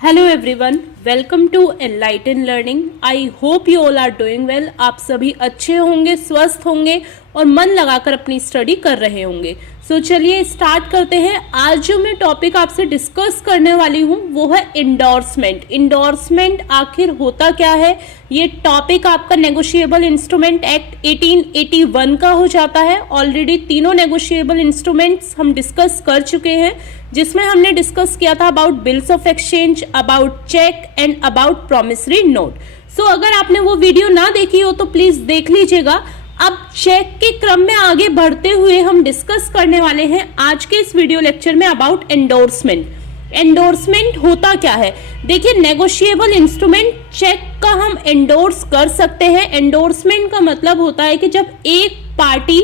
Hello everyone, welcome to Enlighten Learning. I hope you all are doing well. आप सभी अच्छे होंगे, स्वस्थ होंगे और मन लगाकर अपनी स्टडी कर रहे होंगे। सो चलिए स्टार्ट करते हैं। आज जो मैं टॉपिक आपसे डिस्कस करने वाली हूँ वो है इंडोर्समेंट। इंडोर्समेंट आखिर होता क्या है? ये टॉपिक आपका नेगोशिएबल इंस्ट्रूमेंट एक्ट 1881 का हो जाता है। ऑलरेडी तीनों नेगोशिएबल इंस्ट्रूमेंट्स हम डिस्कस कर चुके हैं, जिसमें हमने डिस्कस किया था about bills of exchange, about cheque and about promissory note. So अगर आपने वो वीडियो ना देखी हो तो प्लीज देख लीजिएगा। अब चेक के क्रम में आगे बढ़ते हुए हम डिस्कस करने वाले हैं आज के इस वीडियो लेक्चर में अबाउट एंडोर्समेंट। एंडोर्समेंट होता क्या है? देखिए, नेगोशिएबल इंस्ट्रूमेंट चेक का हम एंडोर्स कर सकते हैं। एंडोर्समेंट का मतलब होता है कि जब एक पार्टी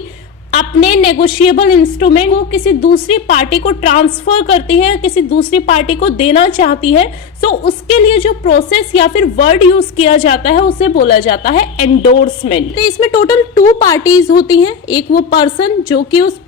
अपने नेगोशिएबल इंस्ट्रूमेंट को किसी दूसरी पार्टी को ट्रांसफर करती है, किसी दूसरी पार्टी को देना चाहती है, तो उसके लिए जो प्रोसेस या फिर वर्ड यूज किया जाता है उसे बोला जाता है एंडोर्समेंट। तो इसमें टोटल 2 पार्टीज होती हैं। एक वो पर्सन जो कि उस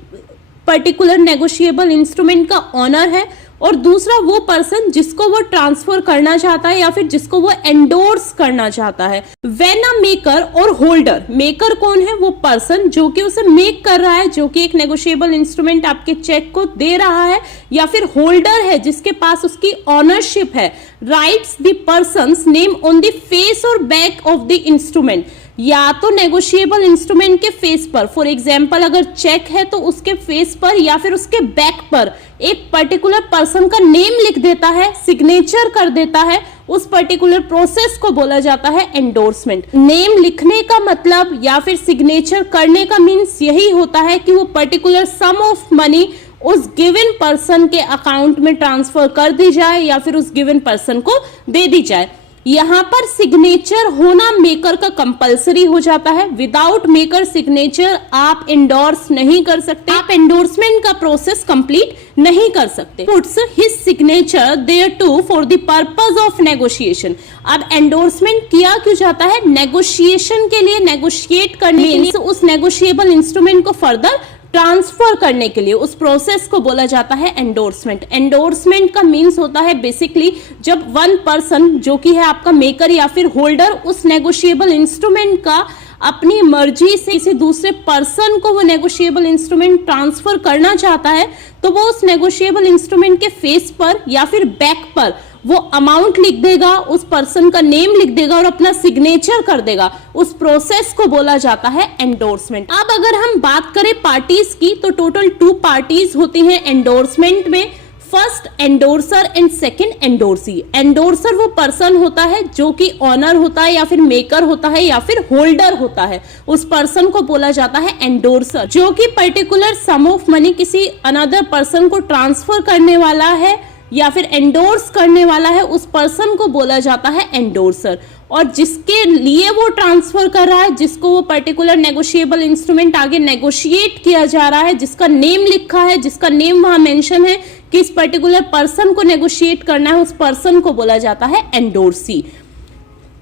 पर्टिकुलर नेगोशिएबल इंस्ट्रूमेंट का ऑनर है, और दूसरा वो पर्सन जिसको वो ट्रांसफर करना चाहता है या फिर जिसको वो एंडोर्स करना चाहता है। व्हेन अ मेकर और होल्डर, मेकर कौन है? वो पर्सन जो कि उसे मेक कर रहा है, जो कि एक नेगोशिएबल इंस्ट्रूमेंट आपके चेक को दे रहा है, या फिर होल्डर है जिसके पास उसकी ऑनरशिप है, rights the persons name on the face और बैक ऑफ द इंस्ट्रूमेंट। या तो नेगोशिएबल इंस्ट्रूमेंट के फेस पर, फॉर एग्जाम्पल अगर चेक है तो उसके फेस पर या फिर उसके बैक पर एक पर्टिकुलर पर्सन का नेम लिख देता है, सिग्नेचर कर देता है। उस पर्टिकुलर प्रोसेस को बोला जाता है एंडोर्समेंट। नेम लिखने का मतलब या फिर सिग्नेचर करने का मीन्स यही होता है कि वो पर्टिकुलर सम ऑफ मनी उस गिवन पर्सन के अकाउंट में ट्रांसफर कर दी जाए या फिर उस गिवन पर्सन को दे दी जाए। यहां पर सिग्नेचर होना मेकर का कंपलसरी हो जाता है। विदाउट मेकर सिग्नेचर आप एंडोर्स नहीं कर सकते, आप एंडोर्समेंट का प्रोसेस कंप्लीट नहीं कर सकते। Puts his signature there to for the purpose of negotiation. अब एंडोर्समेंट किया क्यों जाता है? नेगोशिएशन के लिए, नेगोशिएट करने के लिए, उस नेगोशिएबल इंस्ट्रूमेंट को फर्दर ट्रांसफर करने के लिए, उस प्रोसेस को बोला जाता है एंडोर्समेंट। एंडोर्समेंट का मीन्स होता है बेसिकली जब वन पर्सन जो कि है आपका मेकर या फिर होल्डर उस नेगोशिएबल इंस्ट्रूमेंट का अपनी मर्जी से किसी दूसरे पर्सन को वो नेगोशिएबल इंस्ट्रूमेंट ट्रांसफर करना चाहता है, तो वो उस नेगोशिएबल इंस्ट्रूमेंट के फेस पर या फिर बैक पर वो अमाउंट लिख देगा, उस पर्सन का नेम लिख देगा और अपना सिग्नेचर कर देगा। उस प्रोसेस को बोला जाता है एंडोर्समेंट। अब अगर हम बात करें पार्टीज की, तो टोटल 2 पार्टीज होती हैं एंडोर्समेंट में। First endorser and second endorsee. Endorser वो पर्सन होता है जो कि ऑनर होता है या फिर मेकर होता है या फिर होल्डर होता है। उस पर्सन को बोला जाता है एंडोर्सर, जो कि पर्टिकुलर सम ऑफ मनी किसी अनदर पर्सन को ट्रांसफर करने वाला है या फिर एंडोर्स करने वाला है, उस पर्सन को बोला जाता है एंडोर्सर। और जिसके लिए वो ट्रांसफर कर रहा है, जिसको वो पर्टिकुलर नेगोशिएबल इंस्ट्रूमेंट आगे नेगोशिएट किया जा रहा है, जिसका नेम लिखा है, जिसका नेम वहां मेंशन है कि इस पर्टिकुलर पर्सन को नेगोशिएट करना है, उस पर्सन को बोला जाता है endorsee.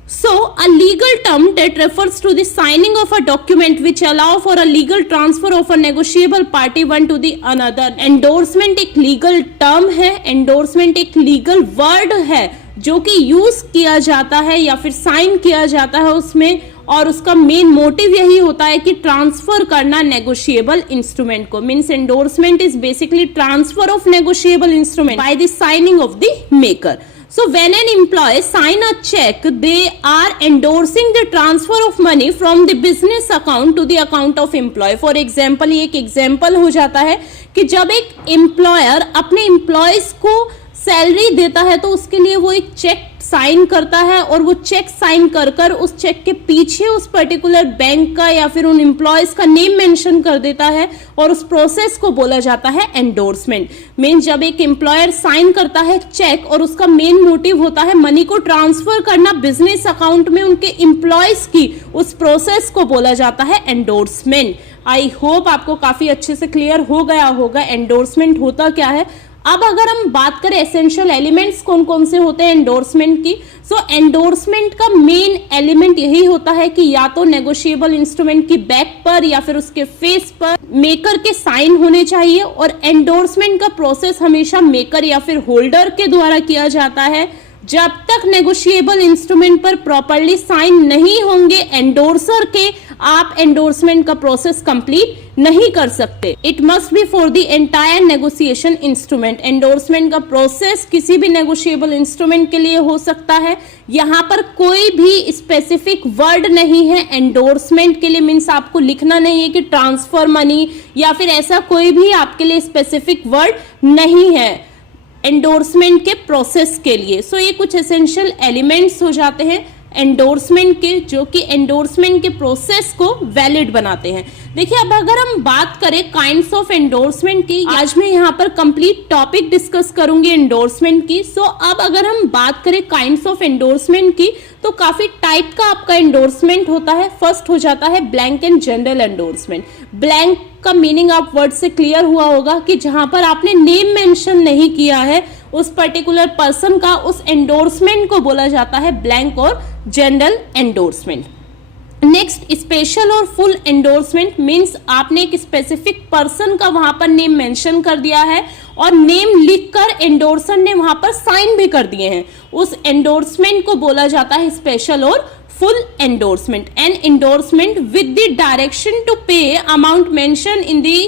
So, a legal term that refers to the signing of a document which allow for a legal transfer of a negotiable party one to the another. Endorsement एक legal term है, endorsement एक legal word है जो कि use किया जाता है या फिर साइन किया जाता है उसमें, और उसका मेन मोटिव यही होता है कि ट्रांसफर करना नेगोशिएबल इंस्ट्रूमेंट को। Means endorsement is basically transfer of negotiable instrument by the signing off the maker. So when an employee sign a check, they are endorsing the transfer of money from the business account to the account of employee. For example, ये एक example हो जाता है कि जब एक employer अपने employees को सैलरी देता है तो उसके लिए वो एक चेक साइन करता है, और वो चेक साइन कर कर उस चेक के पीछे उस पर्टिकुलर बैंक का या फिर उन एम्प्लॉयज का नेम मेंशन कर देता है, और उस प्रोसेस को बोला जाता है एंडोर्समेंट। मीन जब एक एम्प्लॉयर साइन करता है चेक और उसका मेन मोटिव होता है मनी को ट्रांसफर करना बिजनेस अकाउंट में उनके एम्प्लॉयज की, उस प्रोसेस को बोला जाता है एंडोर्समेंट। आई होप आपको काफी अच्छे से क्लियर हो गया होगा एंडोर्समेंट होता क्या है। अब अगर हम बात करें एसेंशियल एलिमेंट्स कौन कौन से होते हैं एंडोर्समेंट की, सो एंडोर्समेंट का मेन एलिमेंट यही होता है कि या तो नेगोशिएबल इंस्ट्रूमेंट की बैक पर या फिर उसके फेस पर मेकर के साइन होने चाहिए, और एंडोर्समेंट का प्रोसेस हमेशा मेकर या फिर होल्डर के द्वारा किया जाता है। जब तक नेगोशिएबल इंस्ट्रूमेंट पर प्रॉपरली साइन नहीं होंगे एंडोर्सर के, आप एंडोर्समेंट का प्रोसेस कंप्लीट नहीं कर सकते। It must be for the entire negotiation instrument. Endorsement का प्रोसेस किसी भी नेगोशिएबल इंस्ट्रूमेंट के लिए हो सकता है। यहाँ पर कोई भी स्पेसिफिक वर्ड नहीं है एंडोर्समेंट के लिए, मीन्स आपको लिखना नहीं है कि ट्रांसफर मनी या फिर ऐसा कोई भी आपके लिए स्पेसिफिक वर्ड नहीं है एंडोर्समेंट के प्रोसेस के लिए। सो ये कुछ एसेंशियल एलिमेंट्स हो जाते हैं एंडोर्समेंट के, जो कि एंडोर्समेंट के प्रोसेस को वैलिड बनाते हैं। देखिए, अब अगर हम बात करें काइंड्स ऑफ एंडोर्समेंट की, आज मैं यहाँ पर कंप्लीट टॉपिक डिस्कस करूंगी एंडोर्समेंट की। सो अब अगर हम बात करें काइंड्स ऑफ एंडोर्समेंट की, तो काफी टाइप का आपका एंडोर्समेंट होता है। फर्स्ट हो जाता है blank and general endorsement. Blank का मीनिंग आप वर्ड से क्लियर हुआ होगा कि जहां पर आपने नेम मेंशन नहीं किया है उस पर्टिकुलर पर्सन का, उस एंडोर्समेंट को बोला जाता है ब्लैंक और जनरल एंडोर्समेंट। नेक्स्ट, स्पेशल और फुल एंडोर्समेंट मींस आपने एक स्पेसिफिक पर्सन का वहां पर नेम मेंशन कर दिया है और नेम लिखकर एंडोर्सर ने वहां पर साइन भी कर दिए हैं। उस एंडोर्समेंट को बोला जाता है स्पेशल और full endorsement. An endorsement with the direction to pay amount mentioned in the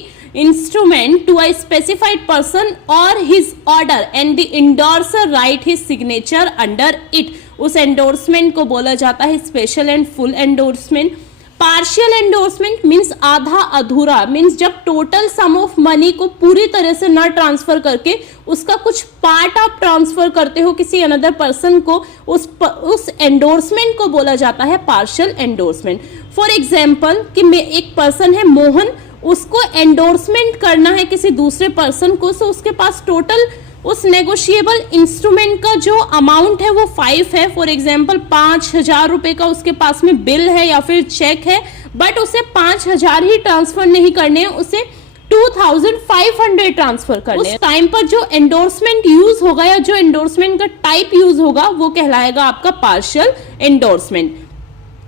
instrument to a specified person or his order and the endorser write his signature under it. उस endorsement को बोला जाता है special and full endorsement. Partial endorsement means आधा अधूरा, means जब total sum of money को पूरी तरह से ना ट्रांसफर करके उसका कुछ पार्ट आप ट्रांसफर करते हो किसी अनदर पर्सन को, उस एंडोर्समेंट को बोला जाता है पार्शियल एंडोर्समेंट। फॉर एग्जाम्पल कि मैं एक पर्सन है मोहन, उसको एंडोर्समेंट करना है किसी दूसरे पर्सन को, सो उसके पास टोटल उस नेगोशिएबल इंस्ट्रूमेंट का जो अमाउंट है वो 5 है। फॉर एग्जाम्पल 5,000 रुपए का उसके पास में बिल है या फिर चेक है, बट उसे 5,000 ही ट्रांसफर नहीं करने हैं, उसे 2,500 ट्रांसफर करने हैं। उस टाइम पर जो एंडोर्समेंट यूज होगा या जो एंडोर्समेंट का टाइप यूज होगा वो कहलाएगा आपका partial endorsement.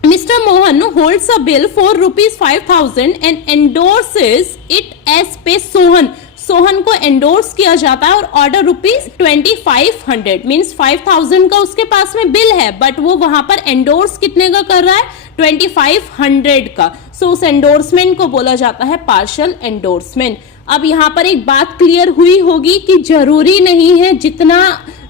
Mr. Mohan holds a bill for ₹5,000 and endorses it as पे सोहन। सोहन को एंडोर्स किया जाता है और ऑर्डर ₹2,500 मीन्स 5,000 का उसके पास में बिल है, बट वो वहां पर एंडोर्स कितने का कर रहा है, 2,500 का। सो उस एंडोर्समेंट को बोला जाता है पार्शियल एंडोर्समेंट। अब यहाँ पर एक बात क्लियर हुई होगी कि जरूरी नहीं है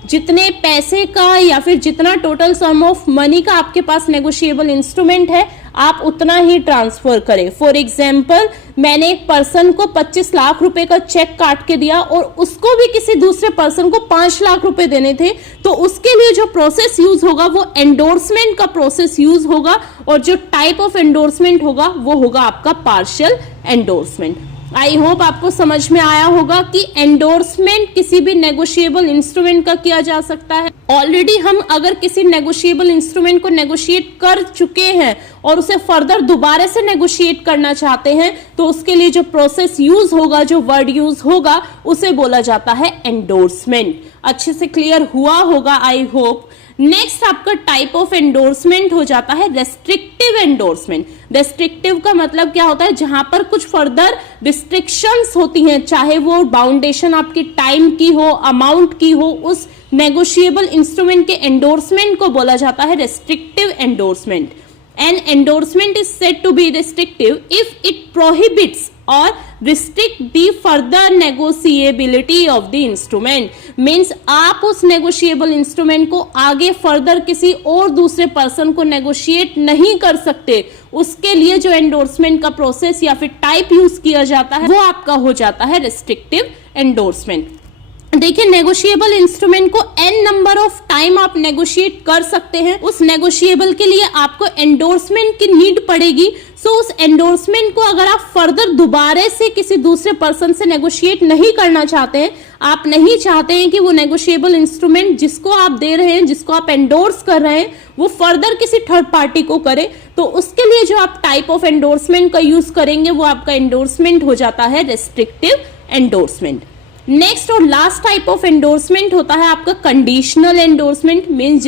जितने पैसे का या फिर जितना टोटल सम ऑफ मनी का आपके पास नेगोशिएबल इंस्ट्रूमेंट है आप उतना ही ट्रांसफर करें। फॉर एग्जाम्पल, मैंने एक पर्सन को 25 लाख रुपए का चेक काट के दिया और उसको भी किसी दूसरे पर्सन को 5 लाख रुपए देने थे, तो उसके लिए जो प्रोसेस यूज होगा वो एंडोर्समेंट का प्रोसेस यूज होगा और जो टाइप ऑफ एंडोर्समेंट होगा वो होगा आपका पार्शियल एंडोर्समेंट। आई होप आपको समझ में आया होगा कि एंडोर्समेंट किसी भी नेगोशिएबल इंस्ट्रूमेंट का किया जा सकता है। ऑलरेडी हम अगर किसी नेगोशिएबल इंस्ट्रूमेंट को नेगोशिएट कर चुके हैं और उसे फर्दर दोबारा से नेगोशिएट करना चाहते हैं तो उसके लिए जो प्रोसेस यूज होगा, जो वर्ड यूज होगा, उसे बोला जाता है एंडोर्समेंट। अच्छे से क्लियर हुआ होगा आई होप। नेक्स्ट आपका टाइप ऑफ एंडोर्समेंट हो जाता है रेस्ट्रिक्टिव एंडोर्समेंट। रेस्ट्रिक्टिव का मतलब क्या होता है, जहां पर कुछ फर्दर रिस्ट्रिक्शंस होती हैं, चाहे वो बाउंडेशन आपकी टाइम की हो, अमाउंट की हो, उस नेगोशिएबल इंस्ट्रूमेंट के एंडोर्समेंट को बोला जाता है restrictive endorsement. An endorsement is said to be restrictive if it prohibits or restrict the further negotiability of the instrument. Means आप उस negotiable instrument को आगे further किसी और दूसरे person को negotiate नहीं कर सकते। उसके लिए जो endorsement का process या फिर type use किया जाता है वो आपका हो जाता है restrictive endorsement। देखिए, नेगोशिएबल इंस्ट्रूमेंट को n नंबर ऑफ टाइम आप नेगोशिएट कर सकते हैं। उस नेगोशिएबल के लिए आपको एंडोर्समेंट की नीड पड़ेगी। सो उस एंडोर्समेंट को अगर आप फर्दर दोबारा से किसी दूसरे पर्सन से नेगोशिएट नहीं करना चाहते हैं, आप नहीं चाहते हैं कि वो नेगोशिएबल इंस्ट्रूमेंट जिसको आप दे रहे हैं, जिसको आप एंडोर्स कर रहे हैं, वो फर्दर किसी थर्ड पार्टी को करे, तो उसके लिए जो आप टाइप ऑफ एंडोर्समेंट का यूज करेंगे वो आपका एंडोर्समेंट हो जाता है रेस्ट्रिक्टिव एंडोर्समेंट। नेक्स्ट और लास्ट टाइप ऑफ एंडोर्समेंट होता है आपका कंडीशनल एंडोर्समेंट। मींस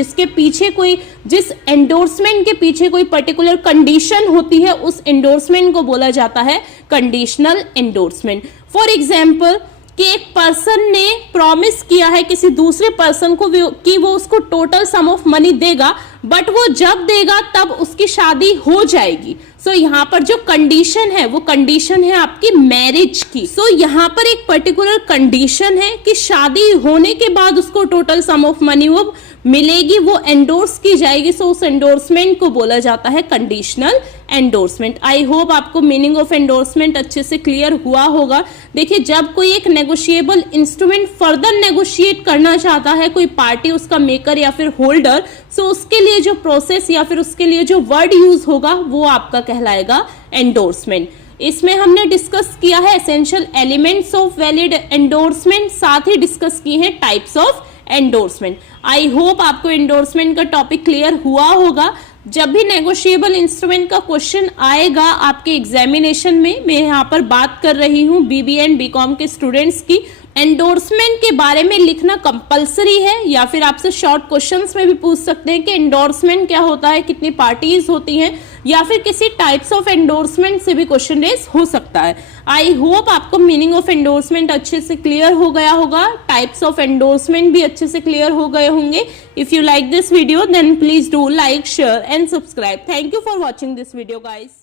जिस एंडोर्समेंट के पीछे कोई पर्टिकुलर कंडीशन होती है उस एंडोर्समेंट को बोला जाता है कंडीशनल एंडोर्समेंट। फॉर एग्जाम्पल, कि एक पर्सन ने प्रॉमिस किया है किसी दूसरे पर्सन को कि वो उसको टोटल सम ऑफ मनी देगा, बट वो जब देगा तब उसकी शादी हो जाएगी। सो यहाँ पर जो कंडीशन है वो कंडीशन है आपकी मैरिज की। सो यहाँ पर एक पर्टिकुलर कंडीशन है कि शादी होने के बाद उसको टोटल सम ऑफ मनी वो मिलेगी, वो एंडोर्स की जाएगी। सो उस एंडोर्समेंट को बोला जाता है कंडीशनल एंडोर्समेंट। आई होप आपको मीनिंग ऑफ एंडोर्समेंट अच्छे से क्लियर हुआ होगा। देखिए, जब कोई एक नेगोशिएबल इंस्ट्रूमेंट फर्दर नेगोशिएट करना चाहता है कोई पार्टी, उसका मेकर या फिर होल्डर, सो उसके लिए जो प्रोसेस या फिर उसके लिए जो वर्ड यूज होगा वो आपका कहलाएगा एंडोर्समेंट। इसमें हमने डिस्कस किया है essential elements of valid endorsement, साथ ही डिस्कस किए हैं types of endorsement. I hope आपको एंडोर्समेंट का टॉपिक क्लियर हुआ होगा। जब भी नेगोशिएबल इंस्ट्रूमेंट का क्वेश्चन आएगा आपके एग्जामिनेशन में, मैं यहाँ पर बात कर रही हूँ बीबीए एंड बीकॉम के स्टूडेंट्स की, एंडोर्समेंट के बारे में लिखना कंपलसरी है, या फिर आपसे शॉर्ट क्वेश्चंस में भी पूछ सकते हैं कि एंडोर्समेंट क्या होता है, कितनी पार्टीज होती हैं, या फिर किसी टाइप्स ऑफ एंडोर्समेंट से भी क्वेश्चन रेस हो सकता है। आई होप आपको मीनिंग ऑफ एंडोर्समेंट अच्छे से क्लियर हो गया होगा, टाइप्स ऑफ एंडोर्समेंट भी अच्छे से क्लियर हो गए होंगे। If you like this video then please do like, share and subscribe. Thank you for watching this video guys.